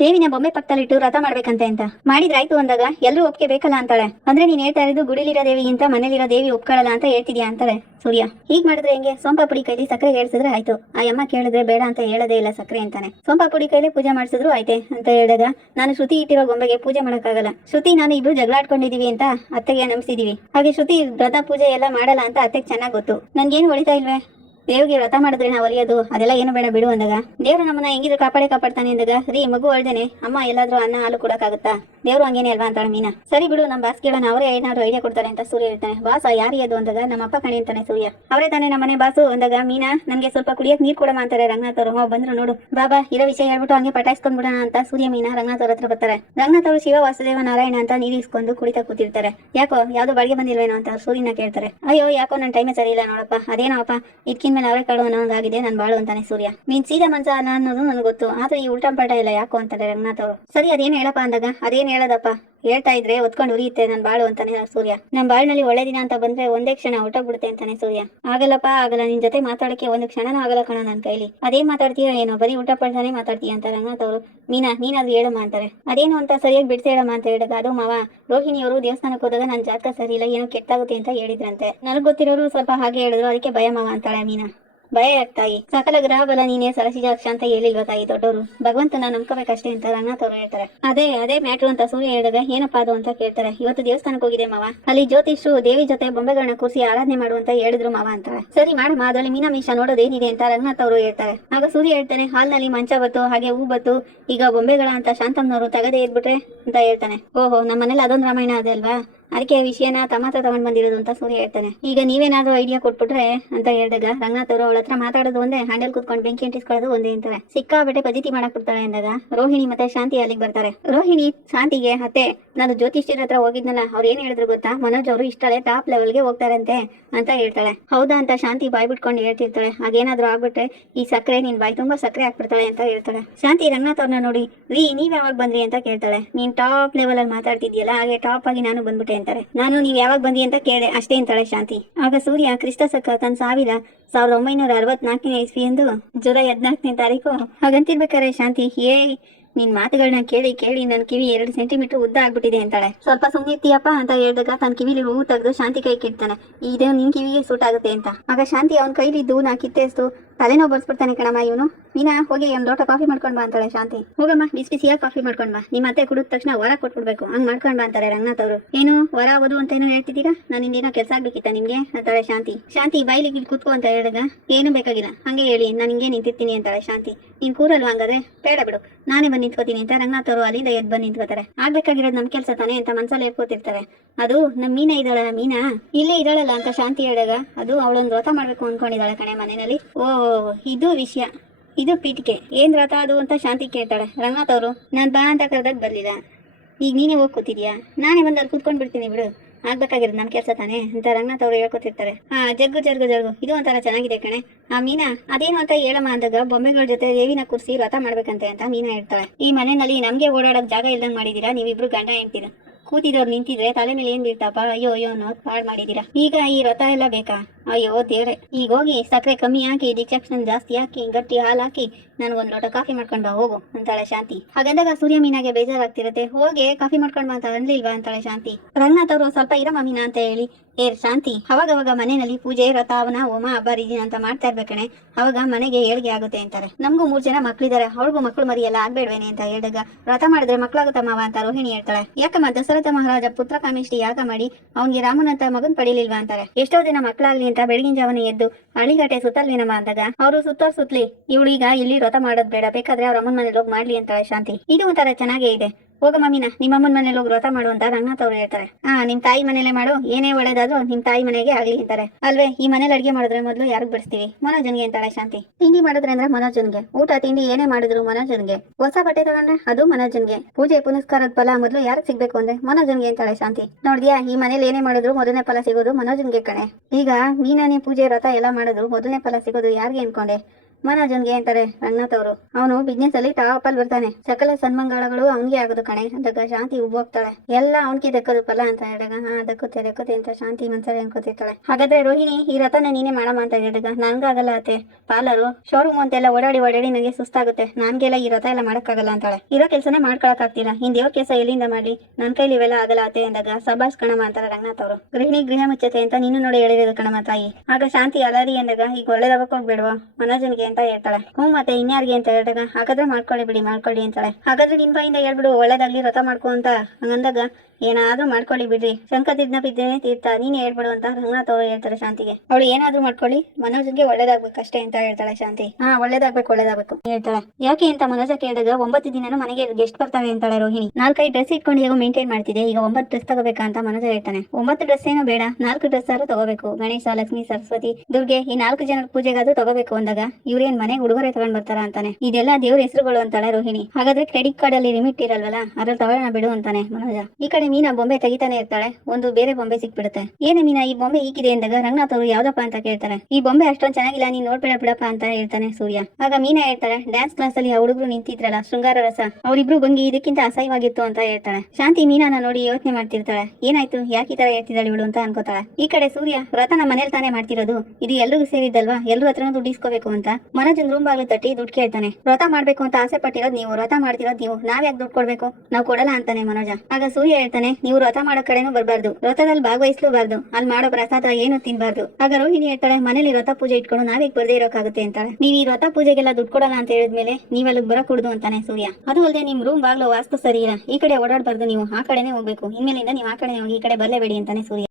ದೇವಿನ ಬೊಮ್ಮೆ ಪಕ್ಕದಲ್ಲಿಟ್ಟು ವ್ರತ ಮಾಡ್ಬೇಕಂತೆ ಅಂತ. ಮಾಡಿದ್ರಾಯ್ತು ಅಂದಾಗ ಎಲ್ಲರೂ ಒಪ್ಪಿಗೆ ಬೇಕಲ್ಲ ಅಂತಾಳೆ. ಅಂದ್ರೆ ನೀನ್ ಹೇಳ್ತಾ ಇರೋದು ಗುಡಿಲಿರೋ ದೇವಿಗಿಂತ ಮನೇಲಿರೋ ದೇವಿ ಒಪ್ಕೊಳ್ಳಲ್ಲ ಅಂತ ಹೇಳ್ತಿದ್ಯಾ ಅಂತಾಳೆ ಸೂರ್ಯ. ಹೀಗ್ ಮಾಡಿದ್ರೆ ಹೆಂಗೆ? ಸೋಂಪಾಪುಡಿ ಕೈಲಿ ಸಕ್ಕರೆ ಹೇಳ್ಸಿದ್ರೆ ಆಯ್ತು. ಆ ಅಮ್ಮ ಕೇಳಿದ್ರೆ ಬೇಡ ಅಂತ ಹೇಳೋದೇ ಇಲ್ಲ ಸಕ್ಕರೆ ಅಂತಾನೆ. ಸೋಂಪಾಪುಡಿ ಕೈಲಿ ಪೂಜೆ ಮಾಡಿಸಿದ್ರು ಆಯ್ತೆ ಅಂತ ಹೇಳಿದಾಗ ನಾನು ಶ್ರುತಿ ಇಟ್ಟಿರೋ ಗೊಂಬೆಗೆ ಪೂಜೆ ಮಾಡಕ್ಕಾಗಲ್ಲ. ಶ್ರುತಿ, ನಾನು ಇಬ್ರು ಜಗಳಾಡ್ಕೊಂಡಿದೀವಿ ಅಂತ ಅತ್ತೆಗೆ ನಂಬಿಸಿದೀವಿ ಹಾಗೆ ಶ್ರುತಿ ವ್ರತ ಪೂಜೆ ಎಲ್ಲ ಮಾಡಲ್ಲ ಅಂತ ಅತ್ತೆಗೆ ಚೆನ್ನಾಗ್ ಗೊತ್ತು. ನನ್ಗೇನು ಹೊಳಿತಾ ಇಲ್ವೇ? ದೇವ್ರಿಗೆ ವ್ರತ ಮಾಡಿದ್ರೆ ನಾವು ಒಲಿಯೋದು ಅದೆಲ್ಲ ಏನು ಬೇಡ ಬಿಡು ಅಂದಾಗ. ದೇವ್ರು ನಮ್ಮನ್ನ ಹೆಂಗಿದ್ರು ಕಾಪಾಡಿ ಕಾಪಾಡ್ತಾನೆ ಅಂದಾಗ, ರೀ, ಮಗು ಅಳ್ದೇನೆ ಅಮ್ಮ ಎಲ್ಲಾದ್ರೂ ಅನ್ನ ಹಾಲು ಕೊಡಕ್ಕಾಗುತ್ತಾ? ದೇವ್ರು ಹಂಗೇನೆ ಅಲ್ವಾ ಅಂತಾಳೆ ಮೀನಾ. ಸರಿ ಬಿಡು ನಮ್ಮ ಬಾಸ್ ಕೇಳೋಣ, ಅವರೇ ಏನಾದ್ರು ಐಡಿಯಾ ಕೊಡ್ತಾರೆ ಅಂತ ಸೂರ್ಯ ಹೇಳ್ತಾನೆ. ಬಾಸ ಯಾರು ಅದು ಅಂದಾಗ, ನಮ್ಮ ಅಪ್ಪ ಕಣಿ ಅಂತಾನೆ ಸೂರ್ಯ. ಅವರೇ ತಾನೇ ನಮ್ಮನೆ ಬಾಸು ಅಂದಾಗ, ಮೀನಾ, ನನಗೆ ಸ್ವಲ್ಪ ಕುಡಿಯಕ್ ನೀರ್ ಕೊಡಮ್ಮ ಅಂತಾರೆ ರಂಗನಾಥ್ ಅವರು. ಬಂದ್ರು ನೋಡು. ಬಾಬಾ ಇರೋ ವಿಷಯ ಹೇಳ್ಬಿಟ್ಟು ಹಂಗೆ ಪಟಾಯಿಸ್ಕೊಂಡ್ಬಿಡೋಣ ಅಂತ ಸೂರ್ಯ ಮೀನಾ ರಂಗನಾಥ್ ಅವ್ರ ಹತ್ರ ಬರ್ತಾರೆ. ರಂಗನಾಥ್ ಅವರು ಶಿವ, ವಾಸುದೇವ, ನಾರಾಯಣ ಅಂತ ನೀರು ಇಸ್ಕೊಂಡು ಕುಡಿತಾ ಕೂತಿರ್ತಾರೆ. ಯಾಕೋ, ಯಾವ್ದು ಬಾಡಿಗೆ ಬಂದಿಲ್ವೇನೋ ಅಂತ ಸೂರ್ಯನ ಕೇಳ್ತಾರೆ. ಅಯ್ಯೋ, ಯಾಕೋ ನನ್ನ ಟೈಮೇ ಸರಿ ಇಲ್ಲ ನೋಡಪ್ಪ. ಅದೇನಪ್ಪ ಇದಕ್ಕಿನ ಮೇಲೆ ಅವರೇ ಕಾಳು ಅನ್ನೋ ಒಂದಾಗಿದೆ ನಾನು ಬಾಳು ಅಂತಾನೆ ಸೂರ್ಯ. ನೀನ್ ಸೀದಾ ಮನ್ಸ ಅನ್ನೋದು ನನಗೆ ಗೊತ್ತು. ಆದ್ರೆ ಈ ಉಲ್ಟಾ ಪಲ್ಟಾ ಇಲ್ಲ ಯಾಕೋ ಅಂತಾರೆ ರಂಗನಾಥ್ ಅವರು. ಸರಿ, ಅದೇನ್ ಹೇಳಪ್ಪ ಅಂದಾಗ? ಅದೇನ್ ಹೇಳದಪ್ಪ? ಹೇಳ್ತಾ ಇದ್ರೆ ಒತ್ಕೊಂಡು ಉರಿಯುತ್ತೆ ನನ್ ಬಾಳು ಅಂತಾನೆ ಸೂರ್ಯ. ನಮ್ ಬಾಳ್ನಲ್ಲಿ ಒಳ್ಳೆ ದಿನ ಅಂತ ಬಂದ್ರೆ ಒಂದೇ ಕ್ಷಣ ಹೊಟ್ಟೋಗ್ಬಿಡುತ್ತೆ ಅಂತಾನೆ ಸೂರ್ಯ. ಆಗಲ್ಲಪ್ಪ, ಆಗಲ್ಲ, ನಿನ್ ಜೊತೆ ಮಾತಾಡಕ್ಕೆ ಒಂದು ಕ್ಷಣನೂ ಆಗಲ್ಲ ಕಣ ನನ್ ಕೈಲಿ. ಅದೇ ಮಾತಾಡ್ತೀಯೋ ಏನೋ, ಬರೀ ಊಟ ಪಡ್ತಾನೆ ಮಾತಾಡ್ತೀಯ ಅಂತ ರಂಗನಾಥ್ ಅವರು. ಮೀನಾ, ನೀನಾದ್ರೂ ಹೇಳಮ್ಮ ಅಂತಾರೆ. ಅದೇನು ಅಂತ ಸರಿಯಾಗಿ ಬಿಡಿಸಿ ಹೇಳಮ್ಮ ಅಂತ ಹೇಳಿದಾಗ, ಅದು ಮಾವ, ರೋಹಿಣಿ ಅವರು ದೇವಸ್ಥಾನಕ್ಕೆ ಹೋದಾಗ ನನ್ ಜಾತಕ ಸರಿ ಇಲ್ಲ, ಏನೋ ಕೆಟ್ಟಾಗುತ್ತೆ ಅಂತ ಹೇಳಿದ್ರಂತೆ. ನನಗೆ ಗೊತ್ತಿರೋರು ಸ್ವಲ್ಪ ಹಾಗೆ ಹೇಳಿದ್ರು, ಅದಕ್ಕೆ ಭಯ ಮಾವ ಅಂತಾಳೆ ಮೀನಾ. ಭಯ ಆಗ್ತಾಯಿ ತಾಯಿ ಸಕಲ ಗ್ರಹ ಬಲ ನೀನೇ ಸರಸಿಜಾಕ್ಷ ಅಂತ ಹೇಳಿಲ್ವ ತಾಯಿ ದೊಡ್ಡವರು ಭಗವಂತನ ನಂಬ್ಕೋಬೇಕಷ್ಟೇ ಅಂತ ರಂಗನಾಥ್ ಹೇಳ್ತಾರೆ. ಅದೇ ಅದೇ ಮ್ಯಾಟ್ರು ಅಂತ ಸೂರ್ಯ ಹೇಳಿದಾಗ ಏನಪ್ಪಾ ಅದು ಅಂತ ಕೇಳ್ತಾರೆ. ಇವತ್ತು ದೇವಸ್ಥಾನಕ್ಕೆ ಹೋಗಿದೆ ಮಾವ. ಅಲ್ಲಿ ಜ್ಯೋತಿಷ್ರು, ದೇವಿ ಜೊತೆ ಬೊಂಬೆಗಳನ್ನ ಕೂರಿಸಿ ಆರಾಧನೆ ಮಾಡುವಂತ ಹೇಳಿದ್ರು ಮಾವ ಅಂತ ಸರಿ ಮಾಡಮ್ಮ ಅದರಲ್ಲಿ ಮೀನಾಮೀಷ ನೋಡೋದೇನಿದೆ ಅಂತ ರಂಗನಾಥ್ ಅವರು ಹೇಳ್ತಾರೆ. ಆಗ ಸೂರ್ಯ ಹೇಳ್ತಾನೆ, ಹಾಲ್ನಲ್ಲಿ ಮಂಚ ಬತ್ತು, ಹಾಗೆ ಹೂ ಬತ್ತು, ಈಗ ಬೊಂಬೆಗಳ ಅಂತ ಶಾಂತಮ್ನವರು ತಗದೇ ಇದ್ಬಿಟ್ರೆ ಅಂತ ಹೇಳ್ತಾನೆ. ಓಹೋ, ನಮ್ಮನೇಲಿ ಅದೊಂದು ರಾಮಾಯಣ ಅದೇ ಅಲ್ವಾ? ಅದಕ್ಕೆ ವಿಷಯನ ತಮಾತ ತಗೊಂಡ್ ಬಂದಿರೋದು ಅಂತ ಸೂರ್ಯ ಹೇಳ್ತಾನೆ. ಈಗ ನೀವೇನಾದ್ರೂ ಐಡಿಯಾ ಕೊಟ್ಬಿಟ್ರೆ ಅಂತ ಹೇಳಿದಾಗ ರಂಗನಾಥ್ ಅವರು ಅವಳ ಹತ್ರ ಮಾತಾಡೋದು ಒಂದೇ ಹ್ಯಾಂಡಲ್ ಕುತ್ಕೊಂಡು ಬೆಂಕಿ ಅಂಟಿಸ್ಕೊಳ್ಳೋದು ಒಂದೇ ಅಂತಾರೆ ಸಿಕ್ಕಾಬಿಟ್ಟೆ ಪಜಿತಿ ಮಾಡಕ್ ಬಿಡ್ತಾಳೆ ಅಂದಾಗ ರೋಹಿಣಿ ಮತ್ತೆ ಶಾಂತಿ ಅಲ್ಲಿಗೆ ಬರ್ತಾರೆ. ರೋಹಿಣಿ ಶಾಂತಿಗೆ, ಅತ್ತೆ, ನಾನು ಜ್ಯೋತಿಷ್ಯರ ಹತ್ರ ಹೋಗಿದ್ನಲ್ಲ, ಅವ್ರು ಏನ್ ಹೇಳಿದ್ರು ಗೊತ್ತಾ? ಮನೋಜ್ ಅವರು ಇಷ್ಟಳೆ ಟಾಪ್ ಲೆವೆಲ್ಗೆ ಹೋಗ್ತಾರಂತೆ ಅಂತ ಹೇಳ್ತಾಳೆ. ಹೌದಾ ಅಂತ ಶಾಂತಿ ಬಾಯ್ ಬಿಟ್ಕೊಂಡು ಹೇಳ್ತಿರ್ತಾಳೆ. ಹಾಗೇನಾದ್ರೂ ಆಗ್ಬಿಟ್ರೆ, ಈ ಸಕ್ಕರೆ ನಿನ್ ಬಾಯ್ ತುಂಬಾ ಸಕ್ಕರೆ ಹಾಕ್ಬಿಡ್ತಾಳೆ ಅಂತ ಹೇಳ್ತಾಳೆ. ಶಾಂತಿ ರಂಗನಾಥ್ ಅವ್ರನ್ನ ನೋಡಿ, ರೀ, ನೀವ್ ಯಾವಾಗ ಬಂದ್ರಿ? ಅಂತ ಕೇಳ್ತಾಳೆ. ನೀನ್ ಟಾಪ್ ಲೆವೆಲ್ ಅಲ್ಲಿ ಮಾತಾಡ್ತಿದ್ಯಲ್ಲ, ಹಾಗೆ ಟಾಪ್ ಆಗಿ ನಾನು ಬಂದ್ಬಿಟ್ಟೆ ಅಂತಾರೆ. ನಾನು ನೀವ್ ಯಾವಾಗ ಬಂದಿ ಅಂತ ಕೇಳಿ, ಅಷ್ಟೇ ಅಂತಾಳೆ ಶಾಂತಿ. ಆಗ ಸೂರ್ಯ ಕ್ರಿಸ್ತ ಸಕ್ಕ ತನ್ನ ಸಾವಿರ ಸಾವಿರದ ಒಂಬೈನೂರ ಅರವತ್ನಾಲ್ಕನೇ ಇಸ್ವಿ ಎಂದು ಜುಲೈ ಹದಿನಾಲ್ಕನೇ ತಾರೀಕು ಹಾಗಂತಿರ್ಬೇಕಾರೆ ಶಾಂತಿ ಏ ನಿನ್ ಮಾತುಗಳನ್ನ ಕೇಳಿ ಕೇಳಿ ನನ್ನ ಕಿವಿ ಎರಡು ಸೆಂಟಿಮೀಟರ್ ಉದ್ದ ಆಗ್ಬಿಟ್ಟಿದೆ ಅಂತಾಳೆ. ಸ್ವಲ್ಪ ಸುಮ್ಮನಿರ್ತೀಯಪ್ಪ ಅಂತ ಹೇಳಿದಾಗ ತನ್ನ ಕಿವಿಲಿ ಹೂ ತೆಗೆದು ಶಾಂತಿ ಕೈ ಕಿಡ್ತಾನೆ. ಇದೇ ನಿನ್ ಕಿವಿಗೆ ಸೂಟ್ ಆಗುತ್ತೆ ಅಂತ. ಆಗ ಶಾಂತಿ ಅವನ ಕೈಲಿ ನಾ ಕಿತ್ತೆಸ್ತು ತಲೆನೋವು ಬರ್ಸ್ಬಿಡ್ತಾನೆ ಕಣಮ್ಮ ಇವನು. ಮೀನಾ, ಹೋಗಿ ಒಂದು ಲೋಟ ಕಾಫಿ ಮಾಡ್ಕೊಂಡ್ ಬಾ ಅಂತಾಳೆ ಶಾಂತಿ. ಹೋಗಮ್ಮ, ಬಿಸಿ ಬಿಸಿಯಾಗಿ ಕಾಫಿ ಮಾಡ್ಕೊಂಡ್ ಬಾ. ನಿಮ್ಮ ಮತ್ತೆ ಕುಡಿದ ತಕ್ಷಣ ವರ ಕೊಟ್ಬಿಡ್ಬೇಕು. ಹಂಗ್ ಮಾಡ್ಕೊಂಡ್ ಬಾ ಅಂತಾರೆ ರಂಗನಾಥ್ ಅವರು. ಏನು, ವರ ಓದು ಅಂತ ಏನೋ ಹೇಳ್ತಿದ್ದೀರಾ? ನಾನು ಇನ್ನೇನೋ ಕೆಲಸ ಆಗ್ಬೇಕಿತ್ತ ನಿಮ್ಗೆ? ಅಂತಾಳೆ ಶಾಂತಿ. ಶಾಂತಿ ಬೈಲಿಗೆ ಕೂತ್ಕೋ ಅಂತ ಹೇಳಿದಾಗ ಏನು ಬೇಕಾಗಿಲ್ಲ. ಹಂಗೆ ಹೇಳಿ, ನಾನು ಹಿಂಗೆ ನಿಂತಿರ್ತೀನಿ ಅಂತಾಳೆ ಶಾಂತಿ. ನೀನ್ ಕೂರಲ್ವಾ ಹಂಗಾದ್ರೆ? ಬೇಡ ಬಿಡು. ನಾನೇ ಬಂದು ನಿಂತ್ಕೋತೀನಿ ಅಂತ ರಂಗನಾಥ್ ಅವರು ಅಲ್ಲಿಂದ ಎದ್ದು ಬಂದು ನಿಂತ್ಕೋತಾರೆ. ಆಗ್ಬೇಕಾಗಿರೋದು ನಮ್ ಕೆಲಸ ತಾನೇ ಅಂತ ಮನ್ಸಲ್ಲಿ ಹೇಳ್ಕೋತಿರ್ತಾರೆ ಅದು ನಮ್ ಮೀನಾ ಇದ್ದಾಳಲ್ಲ ಮೀನಾ? ಇಲ್ಲೇ ಇದಳಲ್ಲ ಅಂತ ಶಾಂತಿ ಹೇಳಿದಾಗ, ಅದು ಅವಳೊಂದು ವ್ರತ ಮಾಡ್ಬೇಕು ಅನ್ಕೊಂಡಿದ್ದಾಳೆ ಕಣೆ ಮನೆಯಲ್ಲಿ. ಓ ಇದು ವಿಷಯ. ಇದು ಪೀಠಿಕೆ ಏನ್ ರಥ ಅದು ಅಂತ ಶಾಂತಿ ಕೇಳ್ತಾಳೆ. ರಂಗನಾಥ್ ಅವರು, ನಾನ್ ಬಾ ಅಂತ ಕರೆದಾಗ ಬರ್ಲಿಲ್ಲ. ಈಗ ನೀನೇ ಹೋಗಿ ಕೂತಿದ್ಯಾ? ನಾನೇ ಬಂದು ಅಲ್ಲಿ ಕೂತ್ಕೊಂಡ್ ಬಿಡ್ತೀನಿ ಬಿಡು. ಆಗ್ಬೇಕಾಗಿರೋದು ನಮ್ ಕೆಲಸ ತಾನೇ ಅಂತ ರಂಗನಾಥ್ ಅವರು ಹೇಳ್ಕೊತಿರ್ತಾರೆ. ಹಾ, ಜಗ್ಗು, ಜರ್ಗು ಜರ್ಗು. ಇದು ಒಂಥರ ಚೆನ್ನಾಗಿದೆ ಕಣೆ. ಆ ಮೀನಾ, ಅದೇನು ಅಂತ ಹೇಳಮ್ಮ ಅಂದಾಗ ಬೊಂಬೆಗಳ ಜೊತೆ ದೇವಿನ ಕೂರಿಸಿ ರಥ ಮಾಡ್ಬೇಕಂತೆ ಅಂತ ಮೀನಾ ಹೇಳ್ತಾಳೆ. ಈ ಮನೆಯಲ್ಲಿ ನಮ್ಗೆ ಓಡಾಡಕ್ ಜಾಗ ಇಲ್ದಂಗ್ ಮಾಡಿದೀರಾ? ನೀವಿಬ್ರು ಗಂಡ ಹೆಂಡ್ತೀರ? ಕೂತಿದವ್ರು ನಿಂತಿದ್ರೆ ತಲೆ ಮೇಲೆ ಏನ್ ಬೀಳ್ತಾಪ ಅಯ್ಯೋ ಅಯ್ಯೋ ಅನ್ನೋ ಪಾಡ್ ಮಾಡಿದೀರಾ? ಈಗ ಈ ರಥ ಎಲ್ಲ ಬೇಕಾ? ಅಯ್ಯೋ ದೇವ್ರೆ, ಈಗ ಹೋಗಿ ಸಕ್ಕರೆ ಕಮ್ಮಿ ಹಾಕಿ ಡಿಕಾಕ್ಷನ್ ಜಾಸ್ತಿ ಹಾಕಿ, ಗಟ್ಟಿ ಹಾಲು ಹಾಕಿ, ನನಗೊಂದು ಲೋಟ ಕಾಫಿ ಮಾಡ್ಕೊಂಡು ಹೋಗು, ಅಂತಾಳೆ ಶಾಂತಿ. ಹಾಗಂದಾಗ ಸೂರ್ಯ ಮೀನಾಗೆ ಬೇಜಾರಾಗ್ತಿರತ್ತೆ. ಹೋಗಿ ಕಾಫಿ ಮಾಡ್ಕೊಂಡ್ ಅಂತ ಅನ್ಲಿಲ್ವಾ ಅಂತಾಳೆ ಶಾಂತಿ. ರಂಗನಾಥ್ ಅವರು ಸ್ವಲ್ಪ ಇರಮ್ಮ ಮೀನಾ ಅಂತ ಹೇಳಿ. ಏ ಶಾಂತಿ ಅವಾಗ ಮನೆಯಲ್ಲಿ ಪೂಜೆ, ರಥಾವನ, ಹೋಮ, ಹಬ್ಬ ರೀತಿನ ಅಂತ ಮಾಡ್ತಾ ಇರ್ಬೇಕಣೆ. ಅವಾಗ ಮನೆಗೆ ಏಳ್ಗೆ ಆಗುತ್ತೆ ಅಂತಾರೆ. ನಮಗೂ ಮೂರ್ ಜನ ಮಕ್ಳಿದಾರೆ ಅವ್ರಿಗೂ ಮಕ್ಕಳು ಮರಿ ಎಲ್ಲ ಆಗ್ಬೇಡ್ವೇನೆ ಅಂತ ಹೇಳಿದಾಗ ರಥ ಮಾಡಿದ್ರೆ ಮಕ್ಕಳಾಗುತ್ತಮ್ಮವ ಅಂತ ರೋಹಿಣಿ ಹೇಳ್ತಾಳೆ. ಯಾಕಮ್ಮ, ದಶರಥ ಮಹಾರಾಜ ಪುತ್ರ ಕಾಮೇಷ್ಟಿ ಯಾಕ ಮಾಡಿ, ಅವನಿಗೆ ರಾಮನಂತ ಮಗನ್ ಪಡಿಲಿಲ್ವಾ ಅಂತಾರೆ. ಎಷ್ಟೋ ದಿನ ಮಕ್ಕಳಾಗ್ಲಿ ಅಂತ ಬೆಳಗಿನ ಜಾವನ ಎದ್ದು ಅಳಿಗಟ್ಟೆ ಸುತ್ತಲ್ವೇನಮ್ಮ ಅಂದಾಗ, ಅವರು ಸುತ್ತೋರ್ ಸುತ್ತಲಿ ಇವಳೀಗ ಇಲ್ಲಿ ವ್ರತ ಮಾಡೋದ್ ಬೇಡ, ಬೇಕಾದ್ರೆ ಅವ್ರ ಅಮ್ಮನ ಮನೇಲಿ ಹೋಗಿ ಮಾಡ್ಲಿ ಅಂತಾಳೆ ಶಾಂತಿ. ಇದು ಒಂಥರ ಚೆನ್ನಾಗೇ ಇದೆ. ಹೋಗಮ್ಮ ಮಮ್ಮಿನ ನಿಮ್ಮಮ್ಮನ ಮನೇಲಿ ಹೋಗಿ ವ್ರತ ಮಾಡು ಅಂತ ರಂಗನಾಥ್ ಅವ್ರು ಹೇಳ್ತಾರೆ. ಹಾ ನಿಮ್ ತಾಯಿ ಮನೇಲೆ ಮಾಡು, ಏನೇ ಒಳ್ಳೇದಾದ್ರೂ ನಿಮ್ ತಾಯಿ ಮನೆಗೆ ಆಗ್ಲಿ ಅಂತಾರೆ. ಅಲ್ವೇ, ಈ ಮನೇಲಿ ಅಡಿಗೆ ಮಾಡಿದ್ರೆ ಮೊದಲು ಯಾರಿಗ್ ಬಡಿಸ್ತೀವಿ? ಮನೋಜನ್ಗೆ ಅಂತಾಳೆ ಶಾಂತಿ. ತಿಂಡಿ ಮಾಡಿದ್ರೆ ಅಂದ್ರೆ ಮನೋಜನ್ಗೆ, ಊಟ, ತಿಂಡಿ ಏನೇ ಮಾಡಿದ್ರು ಮನೋಜನ್ಗೆ. ಹೊಸ ಬಟ್ಟೆ ತಗೊಂಡ್ರೆ ಅದು ಮನೋಜನ್ಗೆ. ಪೂಜೆ, ಪುನಸ್ಕಾರದ ಫಲ ಮೊದಲು ಯಾರಿಗೆ ಸಿಗ್ಬೇಕು ಅಂದ್ರೆ ಮನೋಜನ್ಗೆ ಅಂತಾಳೆ ಶಾಂತಿ. ನೋಡಿದ್ಯಾ, ಈ ಮನೇಲಿ ಏನೇ ಮಾಡಿದ್ರು ಮೊದಲನೇ ಫಲ ಸಿಗೋದು ಮನೋಜನ್ಗೆ ಕಣೆ. ಈಗ ಮೀನಾನೇ ಪೂಜೆ, ವ್ರತ ಎಲ್ಲ ಮಾಡಿದ್ರು ಮೊದಲನೇ ಫಲ ಸಿಗೋದು ಯಾರಿಗೆ ಅನ್ಕೊಂಡೆ? ಮನೋಜನ್ಗೆ ಅಂತಾರೆ ರಂಗನಾಥ್ ಅವರು. ಅವನು ಬಿಸ್ನೆಸ್ ಅಲ್ಲಿ ಟಾಪ್ ಅಲ್ಲಿ ಬರ್ತಾನೆ. ಸಕಲ ಸನ್ಮಂಗಳಗಳು ಅವನಿಗೆ ಆಗೋದು ಕಣೆ. ಅಂದಾಗ ಶಾಂತಿ ಉಬ್ಬೋಗ್ತಾಳೆ ಎಲ್ಲ ಅವನಿಗೆ ದಕ್ಕದು ಫಲ ಅಂತ ಹೇಳಿದಾಗ, ಹಾ, ದಕ್ಕುತ್ತೆ ದಕ್ಕುತ್ತೆ ಅಂತ ಶಾಂತಿ ಮನ್ಸಲ್ಲಿ ಅನ್ಕೋತಿರ್ತಾಳೆ. ಹಾಗಾದ್ರೆ ರೋಹಿಣಿ, ಈ ರಥನ ನೀನೇ ಮಾಡಮ್ಮ ಅಂತ ಹೇಳಿದಾಗ ನನ್ಗಾಗಲ್ಲ ಅತ್ತೆ. ಪಾಲರು ಶೋರೂಮ್ ಅಂತೆಲ್ಲ ಓಡಾಡಿ ಓಡಾಡಿ ನನಗೆ ಸುಸ್ತಾಗುತ್ತೆ. ನನ್ಗೆಲ್ಲ ಈ ರಥ ಎಲ್ಲ ಮಾಡಕ್ಕಾಗಲ್ಲ ಅಂತಾಳೆ. ಇರೋ ಕೆಲಸನೇ ಮಾಡ್ಕೊಳಕ್ ಆಗ್ತಿಲ್ಲ ಇನ್ ದೇವ್ರ ಕೆಲಸ ಎಲ್ಲಿಂದ ಮಾಡಿ ನನ್ ಕೈಲಿ ಇವೆಲ್ಲ ಆಗಲ್ಲ ಅತ್ತೆ ಅಂದಾಗ ಸಬಾಸ್ ಕಣಮ್ಮ ಅಂತಾರೆ ರಂಗನಾಥ್ ಅವರು. ಗೃಹಿಣಿ ಗೃಹ ಮುಚ್ಚತೆ ಅಂತ ನೀನು ನೋಡಿ ಹೇಳಿರೋದು ಕಣಮ್ಮ ತಾಯಿ. ಆಗ ಶಾಂತಿ ಅಲಾರಿ ಅಂದಾಗ, ಈಗ ಒಳ್ಳೆದಾಗಕ್ಕೆ ಹೋಗ್ಬೇಡವಾ? ಮನೋಜನ್ಗೆ ಅಂತ ಹೇಳ್ತಾಳೆ. ಹ್ಞೂ ಮತ್ತೆ ಇನ್ಯಾರಿಗೆ ಅಂತ ಹೇಳಿದಾಗ, ಹಾಗಾದ್ರೆ ಮಾಡ್ಕೊಳ್ಳಿ ಬಿಡಿ, ಮಾಡ್ಕೊಳ್ಳಿ ಅಂತಾಳೆ. ಹಾಗಾದ್ರೆ ನಿಮ್ಮ ಬಾಯಿಂದ ಹೇಳ್ಬಿಡು, ಒಳ್ಳೇದಾಗ್ಲಿ, ವ್ರತ ಮಾಡ್ಕೊ ಅಂತ ಹಂಗಂದಾಗ ಏನಾದ್ರೂ ಮಾಡ್ಕೊಳ್ಳಿ ಬಿಡ್ರಿ. ಶಂಕತಿದ್ನ ಬಿದ್ದೇನೆ ತೀರ್ಥ. ನೀನ್ ಹೇಳ್ಬಿಡು ಅಂತ ರಂಗನಾಥ್ ಅವರು ಹೇಳ್ತಾರೆ ಶಾಂತಿಗೆ. ಅವಳು ಏನಾದ್ರೂ ಮಾಡ್ಕೊಳ್ಳಿ. ಮನೋಜನ್ಗೆ ಒಳ್ಳೇದಾಗ್ಬೇಕು ಅಷ್ಟೇ ಅಂತ ಹೇಳ್ತಾಳೆ ಶಾಂತಿ. ಹಾ, ಒಳ್ಳೇದಾಗ್ಬೇಕು ಒಳ್ಳೇದಾಗ್ಬೇಕು ಹೇಳ್ತಾಳೆ. ಯಾಕೆ ಅಂತ ಮನೋಜ ಕೇಳಿದಾಗ ಒಂಬತ್ತು ದಿನ ಮನೆಗೆ ಗೆಸ್ಟ್ ಬರ್ತಾವೆ ಅಂತಾಳೆ ರೋಹಿಣಿ. ನಾಲ್ಕೈದು ಡ್ರೆಸ್ ಇಟ್ಕೊಂಡು ಹೇಗೋ ಮೇಂಟೈನ್ ಮಾಡ್ತಿದೆ. ಈಗ ಒಂಬತ್ತು ಡ್ರೆಸ್ ತಗೋಬೇಕಾ ಅಂತ ಮನೋಜ ಹೇಳ್ತಾನೆ. ಒಂಬತ್ತು ಡ್ರೆಸ್ ಏನೋ ಬೇಡ. ನಾಲ್ಕು ಡ್ರೆಸ್ ಆದ್ರೂ ತಗೋಬೇಕು. ಗಣೇಶ, ಲಕ್ಷ್ಮಿ, ಸರಸ್ವತಿ, ದುರ್ಗೆ ಈ ನಾಲ್ಕು ಜನರ ಪೂಜೆಗಾದ್ರೂ ತಗೋಬೇಕು ಅಂದಾಗ ಇವ್ರೇನ್ ಮನೆಗೆ ಉಡುಗೊರೆ ತಗೊಂಡ್ ಬರ್ತಾರ ಅಂತಾನೆ. ಇದೆಲ್ಲ ದೇವ್ರ ಹೆಸರುಗಳು ಅಂತಾಳೆ ರೋಹಿಣಿ. ಹಾಗಾದ್ರೆ ಕ್ರೆಡಿಟ್ ಕಾರ್ಡ್ ಅಲ್ಲಿ ಲಿಮಿಟ್ ಇರಲ್ವಲ್ಲ? ಅದ್ರಲ್ಲಿ ತಗೊಳ್ಳೋಣ ಬಿಡು ಅಂತಾನೆ ಮನೋಜ. ಈ ಕಡೆ ಮೀನಾ ಬೊಂಬೆ ತೆಗಿತಾನೆ ಇರ್ತಾಳೆ. ಒಂದು ಬೇರೆ ಬೊಂಬೆ ಸಿಕ್ಬಿಡುತ್ತೆ. ಏನೇ ಮೀನಾ, ಈ ಬೊಂಬೆ ಈಗಿದೆ ಅಂದಾಗ ರಂಗನಾಥ್ ಅವರು ಯಾವ್ದಪ್ಪ ಅಂತ ಕೇಳ್ತಾರೆ. ಈ ಬೊಂಬೆ ಅಷ್ಟೊಂದ್ ಚೆನ್ನಾಗಿಲ್ಲ, ನೀನ್ ನೋಡ್ಬೇಡ ಬಿಡಪ್ಪ ಅಂತ ಹೇಳ್ತಾನೆ ಸೂರ್ಯ. ಆಗ ಮೀನಾ ಹೇಳ್ತಾಳೆ ಡ್ಯಾನ್ಸ್ ಕ್ಲಾಸ್ ಅಲ್ಲಿ ಆ ಹುಡುಗರು ನಿಂತಿದ್ರಲ್ಲ, ಶೃಂಗಾರ ರಸ. ಅವರಿಬ್ರು ಬಂಗಿ ಇದಕ್ಕಿಂತ ಅಸಹ್ಯವಾಗಿತ್ತು ಅಂತ ಹೇಳ್ತಾಳೆ. ಶಾಂತಿ ಮೀನಾನ ನೋಡಿ ಯೋಚನೆ ಮಾಡ್ತಿರ್ತಾಳೆ. ಏನಾಯ್ತು? ಯಾಕೆ ತರ ಹೇಳ್ತಿದ್ದಾಳೆ ಇವಳು ಅಂತ ಅನ್ಕೋತಾಳೆ. ಈ ಕಡೆ ಸೂರ್ಯ ವ್ರತ ನಮ್ಮ ಮನೇಲಿ ತಾನೇ ಮಾಡ್ತಿರೋದು. ಇದು ಎಲ್ರಿಗೂ ಸೇರಿದ್ದಲ್ವಾ? ಎಲ್ರು ಹತ್ರನೂ ದುಡ್ಡು ಇಸ್ಕೋಬೇಕು ಅಂತ? ಮನೋಜನ್ ರೂಮ್ ಬಾಗ್ಲು ತಟ್ಟಿ ದುಡ್ಡು ಕೇಳ್ತಾನೆ. ವ್ರತ ಮಾಡ್ಬೇಕು ಅಂತ ಆಸೆ ಪಟ್ಟಿರೋದು ನೀವು. ವ್ರತ ಮಾಡ್ತಿರೋದು ನೀವು. ನಾವ್ ಯಾಕೆ ದುಡ್ಡು ಕೊಡ್ಬೇಕು? ನಾವು ಕೊಡಲ್ಲ ಅಂತಾನೆ ಮನೋಜ. ಆಗ ಸೂರ್ಯ ಹೇಳ್ತಾನೆ ನೀವು ವ್ರತ ಮಾಡೋ ಕಡೆನೂ ಬರ್ಬಾರ್ದು ವ್ರತದಲ್ಲಿ ಭಾಗವಹಿಸ್ಲೂಬಾರ್ದು, ಅಲ್ಲಿ ಮಾಡೋ ಪ್ರಸಾದ ಏನು ತಿನ್ಬಾರ್ದು. ಆಗ ರೋಹಿಣಿ ಹೇಳ್ತಾಳೆ ಮನೇಲಿ ವ್ರತ ಪೂಜೆ ಇಟ್ಕೊಂಡು ನಾವೇ ಬರ್ದೇ ಇರೋಕಾಗುತ್ತೆ ಅಂತಾಳೆ. ನೀವು ಈ ವ್ರತ ಪೂಜೆಗೆಲ್ಲ ದುಡ್ಡು ಕೊಡಲ್ಲ ಅಂತ ಹೇಳಿದ್ಮೇಲೆ ನೀವ್ ಅಲ್ಲಿಗೆ ಬರಕೂಡ್ದು ಅಂತಾನೆ ಸೂರ್ಯ. ಅದು ಅಲ್ಲದೆ ನಿಮ್ ರೂಮ್ ಬಾಗ್ಲು, ವಾಸ್ತು ಸರಿ ಇಲ್ಲ. ಈ ಕಡೆ ಓಡಾಡಬಾರ್ದು ನೀವು, ಆ ಕಡೆನೇ ಹೋಗ್ಬೇಕು. ಇನ್ಮೇಲಿಂದ ನೀವು ಆ ಕಡೆ ಹೋಗಿ, ಈ ಕಡೆ ಬರಲೇಬೇಡಿ ಅಂತಾನೆ ಸೂರ್ಯ.